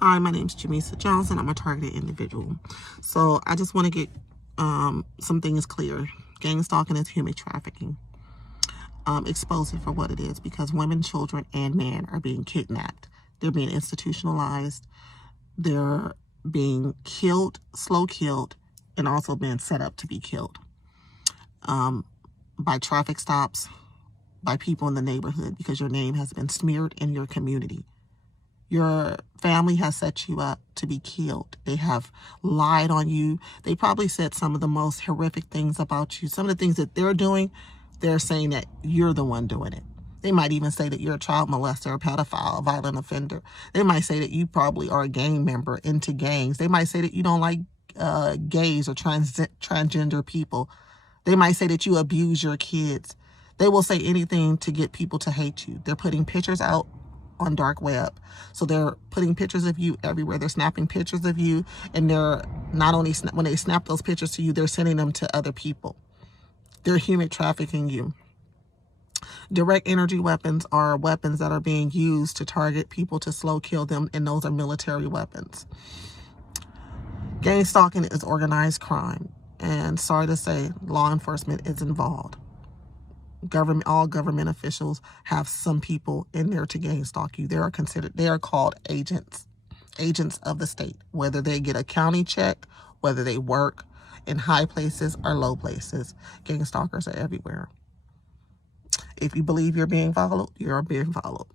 Hi, my name is Jamisa Johnson. I'm a targeted individual. So I just want to get some things clear. Gang stalking is human trafficking. Expose it for what it is, because women, children, and men are being kidnapped. They're being institutionalized. They're being killed, slow killed, and also being set up to be killed by traffic stops, by people in the neighborhood, because your name has been smeared in your community. Your family has set you up to be killed. They have lied on you. They probably said some of the most horrific things about you. Some of the things that they're doing, they're saying that you're the one doing it. They might even say that you're a child molester, a pedophile, a violent offender. They might say that you probably are a gang member, into gangs. They might say that you don't like gays or transgender people. They might say that you abuse your kids. They will say anything to get people to hate you. They're putting pictures out on dark web. So they're putting pictures of you everywhere. They're snapping pictures of you, and they're not only, when they snap those pictures to you, they're sending them to other people. They're human trafficking you. Direct energy weapons are weapons that are being used to target people to slow kill them, and those are military weapons. Gang stalking is organized crime, and sorry to say, law enforcement is involved. All government officials have some people in there to gang stalk you. They are called agents of the state, whether they get a county check, whether they work in high places or low places. Gang stalkers are everywhere. If you believe you're being followed, you're being followed.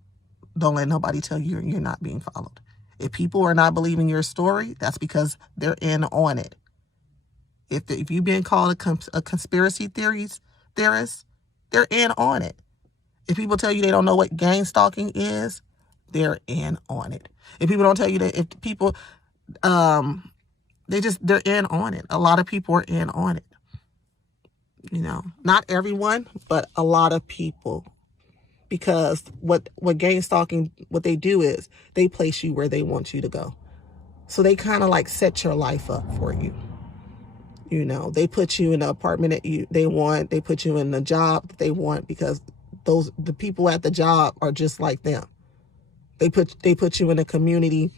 Don't let nobody tell you you're not being followed. If people are not believing your story, that's because they're in on it. If you've been called a conspiracy theorist, they're in on it. If people tell you they don't know what gang stalking is, they're in on it. If people don't tell you that, if people, they're in on it. A lot of people are in on it. You know, not everyone, but a lot of people. Because what gang stalking, what they do is they place you where they want you to go. So they kind of like set your life up for you. You know, they put you in the apartment that they want. They put you in the job that they want, because the people at the job are just like them. They put you in a community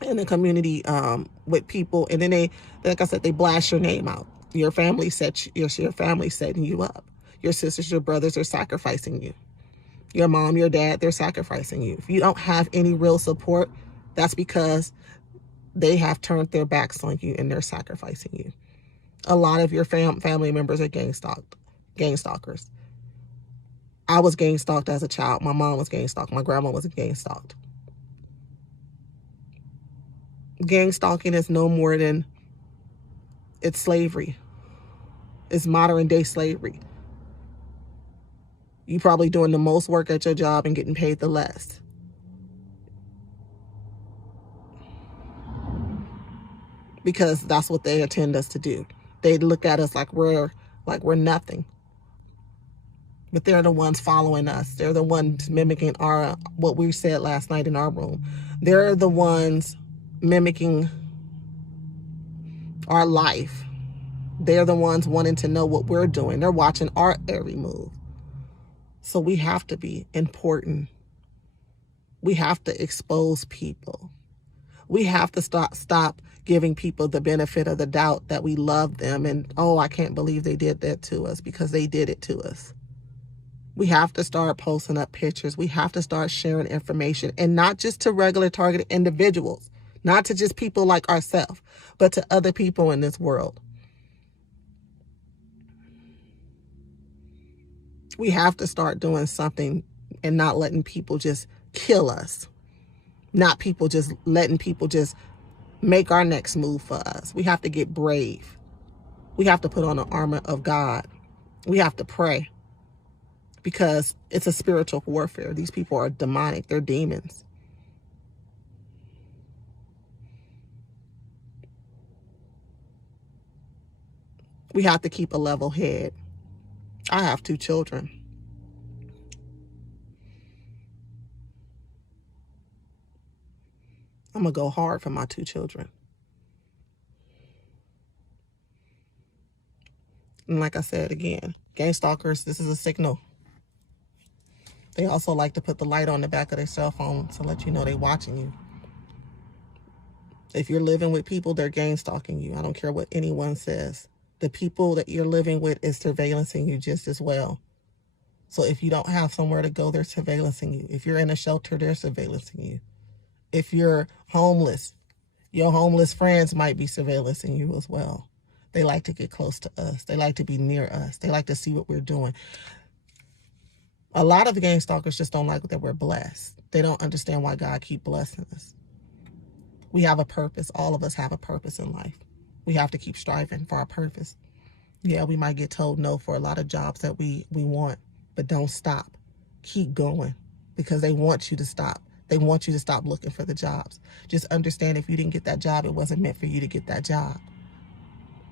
with people, and then they, like I said, they blast your name out. Your family setting you up. Your sisters, your brothers are sacrificing you. Your mom, your dad, they're sacrificing you. If you don't have any real support, that's because they have turned their backs on you and they're sacrificing you. A lot of your family members are gang stalkers. I was gang stalked as a child. My mom was gang stalked. My grandma was gang stalked. Gang stalking is no more than, it's slavery. It's modern day slavery. You probably doing the most work at your job and getting paid the less. Because that's what they intend us to do. They look at us like we're nothing. But they're the ones following us. They're the ones mimicking what we said last night in our room. They're the ones mimicking our life. They're the ones wanting to know what we're doing. They're watching our every move. So we have to be important. We have to expose people. We have to stop giving people the benefit of the doubt that we love them and, oh, I can't believe they did that to us, because they did it to us. We have to start posting up pictures. We have to start sharing information, and not just to regular targeted individuals, not to just people like ourselves, but to other people in this world. We have to start doing something and not letting people just kill us. Not letting people just make our next move for us. We have to get brave. We have to put on the armor of God. We have to pray, because it's a spiritual warfare. These people are demonic. They're demons. We have to keep a level head. I have 2 children. I'm going to go hard for my 2 children. And like I said again, gang stalkers, this is a signal. They also like to put the light on the back of their cell phone to let you know they're watching you. If you're living with people, they're gang stalking you. I don't care what anyone says. The people that you're living with is surveillancing you just as well. So if you don't have somewhere to go, they're surveillancing you. If you're in a shelter, they're surveillancing you. If you're homeless, your homeless friends might be surveillancing you as well. They like to get close to us. They like to be near us. They like to see what we're doing. A lot of the gang stalkers just don't like that we're blessed. They don't understand why God keeps blessing us. We have a purpose. All of us have a purpose in life. We have to keep striving for our purpose. Yeah, we might get told no for a lot of jobs that we want, but don't stop. Keep going, because they want you to stop. They want you to stop looking for the jobs. Just understand, if you didn't get that job, it wasn't meant for you to get that job.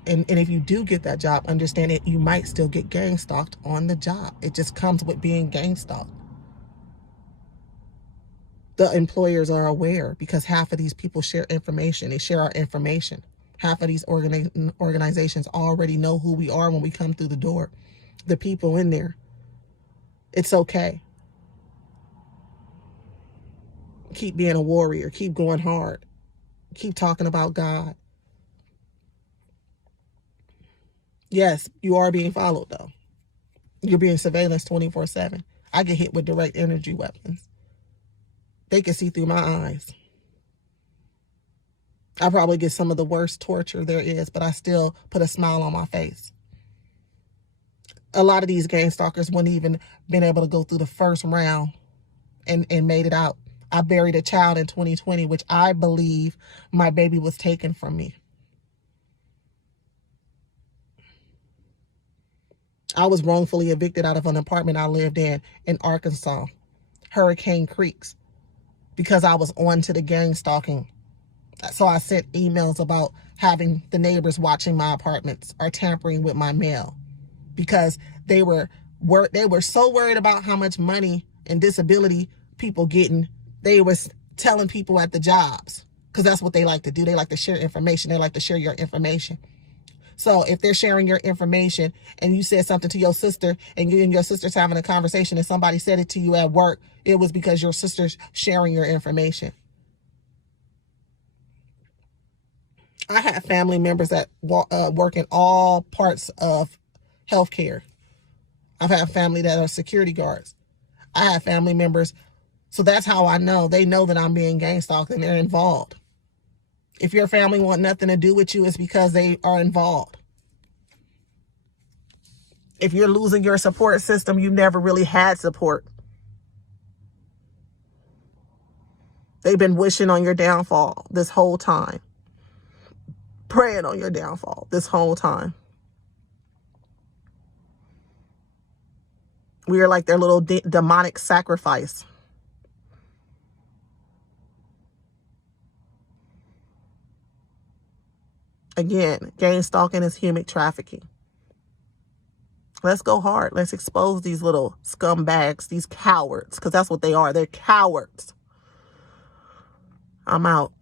And if you do get that job, understand it, you might still get gang stalked on the job. It just comes with being gang stalked. The employers are aware, because half of these people share information. They share our information. Half of these organizations already know who we are when we come through the door. The people in there. It's okay. Keep being a warrior. Keep going hard. Keep talking about God. Yes, you are being followed, though. You're being surveillance 24/7. I get hit with direct energy weapons. They can see through my eyes. I probably get some of the worst torture there is, but I still put a smile on my face. A lot of these gang stalkers wouldn't even been able to go through the first round and made it out. I buried a child in 2020, which I believe my baby was taken from me. I was wrongfully evicted out of an apartment I lived in Arkansas, Hurricane Creeks, because I was on to the gang stalking. So I sent emails about having the neighbors watching my apartments or tampering with my mail, because they were so worried about how much money and disability people getting. They was telling people at the jobs, because that's what they like to do. They like to share information. They like to share your information. So if they're sharing your information and you said something to your sister, and you and your sister's having a conversation and somebody said it to you at work, it was because your sister's sharing your information. I have family members that work in all parts of healthcare. I've had family that are security guards. I have family members. So that's how I know. They know that I'm being gang stalked and they're involved. If your family want nothing to do with you, it's because they are involved. If you're losing your support system, you never really had support. They've been wishing on your downfall this whole time. Praying on your downfall this whole time. We are like their little demonic sacrifice. Again, gang stalking is human trafficking. Let's go hard. Let's expose these little scumbags, these cowards, because that's what they are. They're cowards. I'm out.